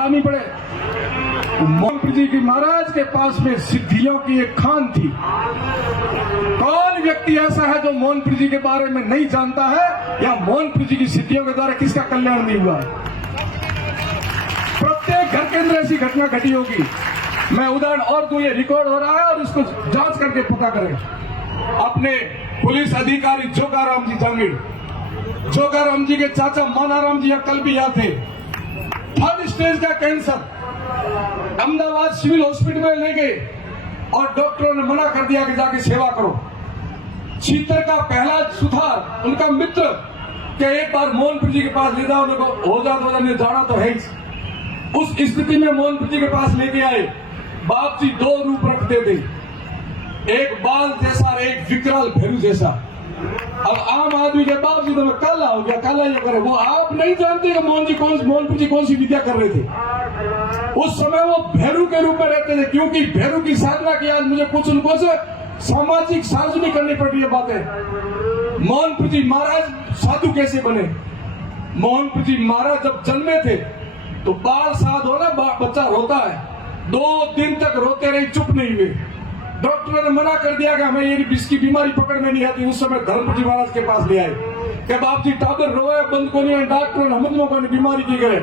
नहीं पड़े। मोहनपुर जी की महाराज के पास में सिद्धियों की एक खान थी। कौन व्यक्ति ऐसा है जो मोहनपुर जी के बारे में नहीं जानता है या मोहनपुर जी की सिद्धियों के द्वारा किसका कल्याण नहीं हुआ? प्रत्येक घर के अंदर ऐसी घटना घटी होगी। मैं उदाहरण और दूं, ये रिकॉर्ड हो रहा है और इसको जांच करके पता करें। अपने पुलिस अधिकारी जोगाराम जी जांगीड़, जोगाराम जी के चाचा मानाराम जी कल भी यहाँ थे। 3rd स्टेज का कैंसर अहमदाबाद सिविल हॉस्पिटल में ले गए और डॉक्टरों ने मना कर दिया कि जाके सेवा करो। छीतर का पहला सुधार उनका मित्र के एक बार मोहनपुर जी के पास ले जाओ, हो जाना तो है। उस स्थिति में मोहनपुर जी के पास लेके आए। बाप जी 2 रूप रखते थे, एक बाल जैसा और एक विकराल भेरू जैसा। अब आम आदमी के बाप जी तो मैं काला हो गया, काला ये करे, वो आप नहीं जानते कि मोहनपुर जी कौन सी विद्या कर रहे थे। उस समय वो भेरू के रूप में रहते थे, क्योंकि भेरू की साधना की आज मुझे कुछ उनको से सामाजिक सार्वजनिक करनी पड़ रही है बातें। मोहनपुर जी महाराज साधु कैसे बने? मोहनपुर जी महाराज जब जन्मे थे तो बाल साध हो ना, बच्चा रोता है, 2 दिन तक रोते रहे, चुप नहीं हुए। डॉक्टरों ने मना कर दिया कि हमें ये इसकी बीमारी पकड़ में नहीं आती। उस समय धर्मपुर जी महाराज के पास ले आए कि बाप जी टाबर रोए बंद को नहीं, डॉक्टर ने बीमारी की करे।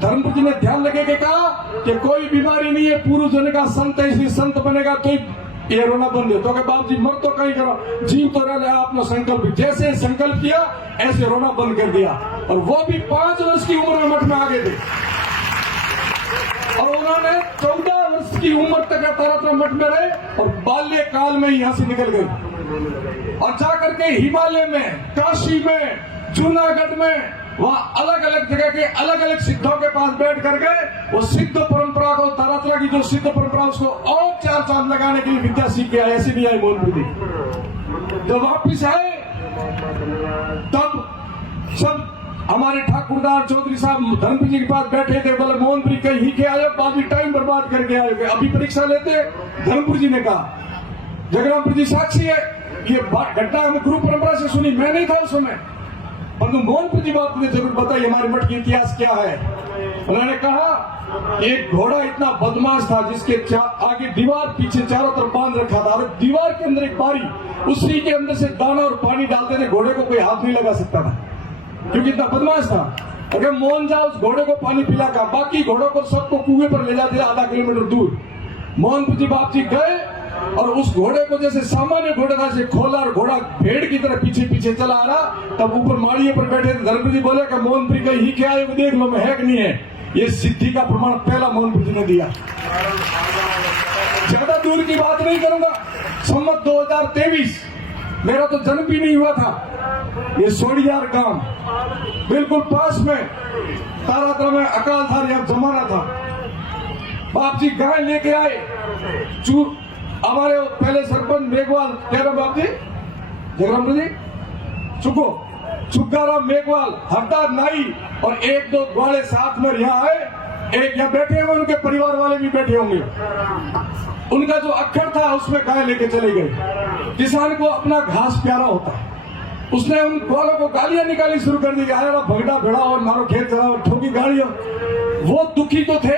धर्मपुर जी ने ध्यान लगे के कहा कि कोई बीमारी नहीं है, पूर्व जन का संत है, इसलिए संत बनेगा तो ये रोना बंद है। तो क्या बाप जी मर तो कहीं करो, जी तो रहा आपने संकल्प, जैसे संकल्प किया ऐसे रोना बंद कर दिया। और वो भी 5 वर्ष की उम्र में मठ में आ गए थे और उन्होंने 14 वर्ष की उम्र तक तारातरा मठ में रहे और बाल्यकाल में यहाँ से निकल गए और जाकर के हिमालय में, काशी में, जूनागढ़ में, वहाँ अलग अलग जगह के अलग अलग सिद्धों के पास बैठ कर गए। वो सिद्ध परंपरा को, तारातरा की जो सिद्ध परंपरा, उसको और 4 चांद लगाने के लिए विद्या सीख के आए। ऐसे भी आई मोहनपुर जी। जब वापिस आए तब सब हमारे ठाकुरदास चौधरी साहब धर्मपुर जी के पास बैठे थे। बोले मोहनपुर कहीं के आए, बाकी टाइम बर्बाद करके आए, अभी परीक्षा लेते। धर्मपुर जी ने कहा, जगरामपुर जी साक्षी है, ये घटना हमें गुरु परंपरा से सुनी, मैं नहीं था उस समय, परंतु मोहनपुर जी बात ने जरूर बताई हमारे मठ की इतिहास क्या है। उन्होंने कहा एक घोड़ा इतना बदमाश था जिसके आगे दीवार, पीछे चारों तरफ बांध रखा था और दीवार के अंदर एक बारी, उसी के अंदर से दाना और पानी डालते थे, घोड़े को कोई हाथ नहीं लगा सकता था क्योंकि इतना बदमाश था। अगर मोहन जा उस घोड़े को पानी पिला का, बाकी घोड़ों को सबको कुएं पर ले जाते आधा किलोमीटर दूर। मोहनपुर जी बाप जी गए और उस घोड़े को जैसे सामान्य घोड़े था से खोला और घोड़ा भेड़ की तरह पीछे पीछे चला आ रहा। तब ऊपर माड़िए पर बैठे थे धर्मपुर जी बोले कि मोहनपुर कहीं ही क्या है, देख लो मैं है कि नहीं है। ये सिद्धि का प्रमाण पहला मोहनपुर जी ने दिया। ज्यादा दूर की बात नहीं करूंगा, संवत 2023 मेरा तो जन्म भी नहीं हुआ था। ये सोडियार गांव बिल्कुल पास में तारातरा में अकालधार यहाँ जमाना था। बाप जी गाय लेके आए, हमारे पहले सरपंच मेघवाल, क्या नाम बाप जी, जगरामपुर जी, चुग्गाराम मेघवाल, हरदार नाई और 1-2 ग्वाले साथ में यहाँ आए। एक यहाँ बैठे हुए, उनके परिवार वाले भी बैठे होंगे। उनका जो अक्खड़ था उसमें गाय लेके चले गए। किसान को अपना घास प्यारा होता है, उसने उन ग्वालों को गालियां निकाली शुरू कर दी, भगड़ा भेड़ा और मारो खेत चलाओ, ठोकी गालियां। वो दुखी तो थे,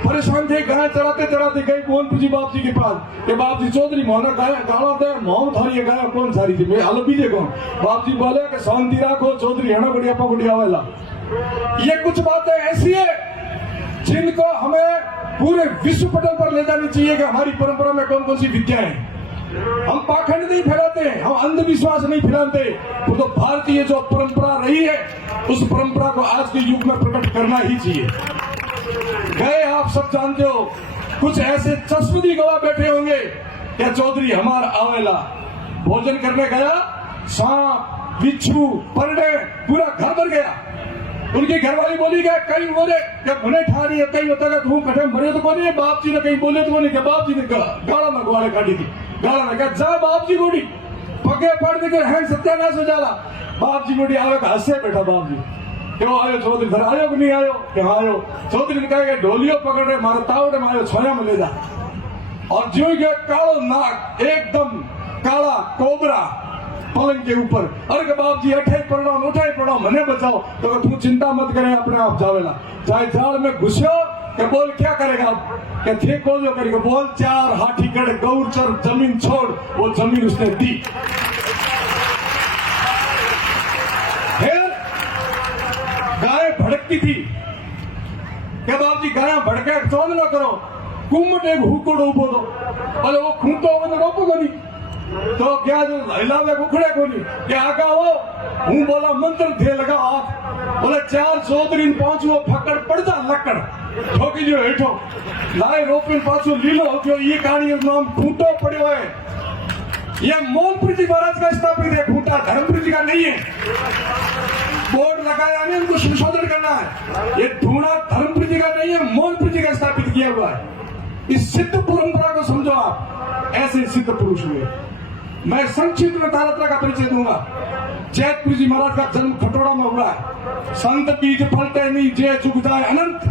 परेशान थे, गाय चराते चराते गए मोहनपुर जी बाप जी के पास कि बाप जी चौधरी मोहना गाय गाड़ा दे, मोहन थारी गाय कौन सारी थी, मैं अलग भी देखो। बाप जी बोले कि शांति राखो, चौधरी है ना बढ़िया पकड़िया वाला। ये कुछ बातें ऐसी है जिनको हमें पूरे विश्व पटल पर ले जानी चाहिए कि हमारी परंपरा में कौन कौन सी विद्या है। हम पाखंड नहीं फैलाते, हम अंधविश्वास नहीं फैलाते, तो भारतीय जो परंपरा रही है उस परंपरा को आज के युग में प्रकट करना ही चाहिए। गए आप सब जानते हो, कुछ ऐसे चश्मदी गवाह बैठे होंगे क्या चौधरी हमारा आवेला भोजन करने गया, सांप बिच्छू परडे पूरा घर भर गया। उनकी घरवाली बोली गया कहीं बोले भुने ठा रही है, कहीं होता है तू कटे मरे तो नहीं। बाप जी ने कहीं बोले तो नहीं, बाप जी ने गाड़ा में ग्वाले काटी थी, गाड़ा में क्या जा बाप जी गोड़ी पगे पड़ देकर है सत्यानाश हो जाला। बाप जी गोड़ी आवे हंसे बैठा, बाप जी क्यों आयो चौधरी, घर आयो कि नहीं आयो, क्या आयो। चौधरी ने कहा ढोलियो पकड़ रहे मारे तावड़े में आयो, छोया में ले जा। और जो गया कालो नाक एकदम काला कोबरा पलंग के ऊपर। अरे बाप जी अठाई पड़ो मने बचाओ। तो तू चिंता मत करे, अपने आप जावेला। चाहे जाल में घुसो के बोल क्या करेगा, क्या थे को जो करेगा, बोल 4 हाथी गढ़ गौरचर जमीन छोड़, वो जमीन उसने दी। फिर गाय भड़कती थी, क्या बाप जी गाय भड़के चौंध न करो, कुमट एक हुकोड़ उबो दो, भले वो खूंटो वो रोपो को नहीं तो क्या जो हिलावे उखड़े को नहीं, क्या आगा हो हूं बोला मंत्र थे लगा हाथ, बोले 4 चौधरी 5 वो फकड़ पड़ जा लकड़ ठोकी जो हेठो लाए रोपिन पाछो लीलो हो गयो। ये कहानी नाम खूंटो पड़ो है। ये मोहनपुर जी महाराज का स्थापित है खूंटा, धर्मपुर जी का नहीं है। बोर्ड लगाया नहीं, उनको संशोधन करना है। ये धूना धर्मपुर जी का नहीं है, मोहनपुर जी का स्थापित किया हुआ है। इस सिद्ध परंपरा को समझो आप, ऐसे सिद्ध पुरुष हुए। मैं संक्षिप्त में तारतरा का परिचय दूंगा। जैतपुर जी महाराज का जन्म खटोड़ा में हुआ है। संत बीज फलते नहीं जे चुग जाए अनंत,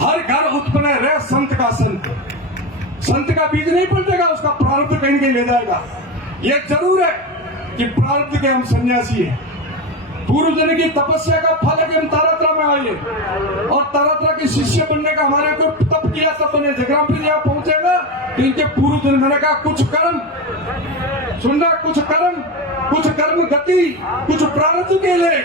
हर घर उत्पन्न रहे संत का संत। संत का बीज नहीं पलटेगा, उसका प्रारब्ध कहीं कहीं ले जाएगा। ये जरूर है कि प्रारब्ध के हम सन्यासी हैं। पूर्व जन्म की तपस्या का फल है कि हम तारात्रा में आए और तारात्रा के शिष्य बनने का हमारे को तप किया, तब बने। जगराम फिर यहाँ पहुंचेगा तो इनके पूर्व जन्म मैंने कहा कुछ कर्म सुनना, कुछ कर्म गति, कुछ प्रारब्ध के लिए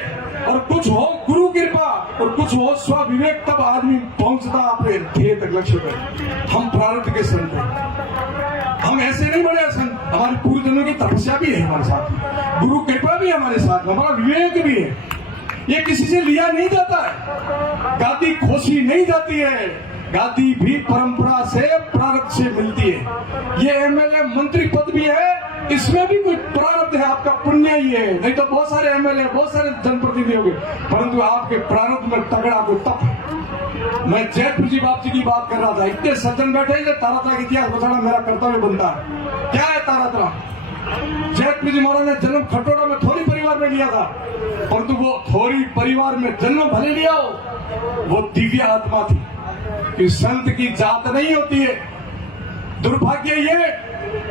और कुछ हो गुरु कृपा और कुछ हो स्वविवेक, तब आदमी पहुंचता अपने ध्येय तक, लक्ष्य पर। हम प्रारब्ध के संत हैं, हम ऐसे नहीं बने संत। हमारे पूर्व जन्म की तपस्या भी है हमारे साथ, गुरु कृपा भी हमारे साथ, हमारा विवेक भी है। ये किसी से लिया नहीं जाता है, गादी खोसी नहीं जाती है, गादी भी परंपरा से प्रारब्ध से मिलती है। ये एमएलए मंत्री पद भी है, इसमें भी कोई प्रारब्ध है, आपका पुण्य ही है। नहीं तो बहुत सारे एमएलए बहुत सारे जनप्रतिनिधि होंगे, परंतु आपके प्रारब्ध में तगड़ा कोई तप है। मैं जैतपुर जी बाप जी की बात कर रहा था, इतने सज्जन बैठे हैं, तारात्रा का इतिहास बताना मेरा कर्तव्य बनता है। क्या है तारात्रा? जैतपुर जी महाराज ने जन्म खटोड़ा में थोड़ी परिवार में लिया था, परंतु वो थोड़ी परिवार में जन्म भले लिया हो, वो दिव्य आत्मा थी कि संत की जात नहीं होती है। दुर्भाग्य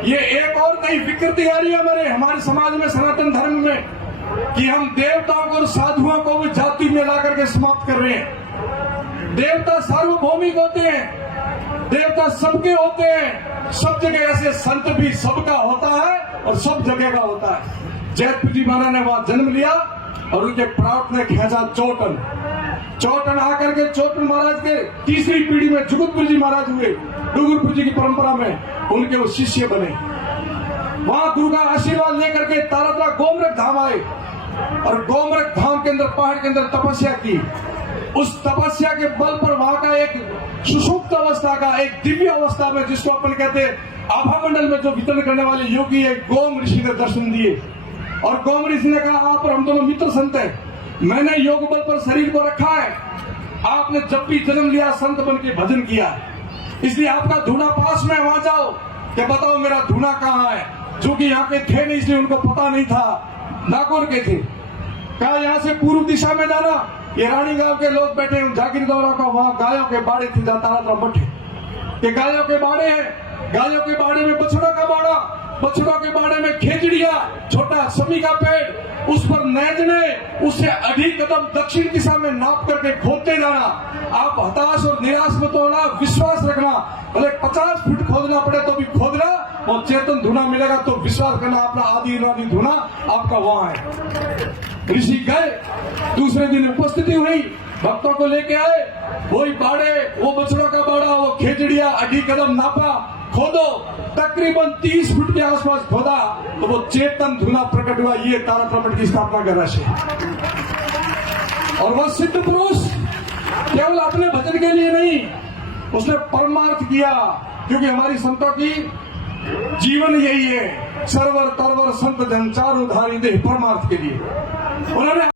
ये एक और नई विकृति आ रही है हमारे समाज में, सनातन धर्म में, कि हम देवताओं को और साधुओं को भी जाति में ला करके समाप्त कर रहे हैं। देवता सार्वभौमिक होते हैं, देवता सबके होते हैं, सब जगह ऐसे संत भी सबका होता है और सब जगह का होता है। जैतपुर जी महाराज ने वहां जन्म लिया और उनके प्राप्त ने खेचा चौटन आकर के चौटन महाराज के तीसरी पीढ़ी में जुगतपुर जी महाराज हुए। डूंगरपुर जी की परंपरा में उनके वो शिष्य बने। वहां गुरु का आशीर्वाद लेकर के तारात्रा गोमरख धाम आए और गोमरख धाम के अंदर पहाड़ के अंदर तपस्या की। उस तपस्या के बल पर वहां का एक सुषुप्त अवस्था का एक दिव्य अवस्था में, जिसको अपन कहते हैं आभा मंडल में जो वितरण करने वाले योगी है, गोम ऋषि ने दर्शन दिए और गोम ऋषि ने कहा आप और हम दोनों मित्र संत हैं, मैंने योग बल पर शरीर को रखा है, आपने जब भी जन्म लिया संत बन के भजन किया, इसलिए आपका धूना पास में, वहां जाओ क्या बताओ मेरा धूना कहाँ है। जो कि यहाँ के थे नहीं, इसलिए उनको पता नहीं था, नागौर के थे। कहा यहाँ से पूर्व दिशा में जाना, ये रानी गांव के लोग बैठे हैं जागीर दौरा का, वहां गायों के बाड़े थे, तारात्रा मठ है, ये गायों के बाड़े हैं। गायों के बाड़े में बछड़ों का बाड़ा, बछड़ों के बाड़े में खेजड़िया, छोटा समी का पेड़, उस पर नैजने, उससे अधिक कदम दक्षिण दिशा में नाप करके खोदते जाना। आप हताश और निराश मत होना, विश्वास रखना, भले 50 फुट खोदना पड़े तो भी खोदना, और चेतन धुना मिलेगा तो विश्वास करना, अपना आदि अनादि धुना आपका वहां है। ऋषि गए, दूसरे दिन उपस्थिति हुई, भक्तों को लेके आए, वही बाड़े, वो बछड़ों का बाड़ा, वो खेजड़िया, अधिक कदम नापा, खोदो, तकरीबन 30 फुट के आसपास खोदा तो वो चेतन धुना प्रकट हुआ। ये तारात्रा मठ की स्थापना का रहस्य है। और वह सिद्ध पुरुष केवल अपने भजन के लिए नहीं, उसने परमार्थ किया, क्योंकि हमारी संतों की जीवन यही है, सर्वर तरवर संत जन चारों धारी देह परमार्थ के लिए उन्होंने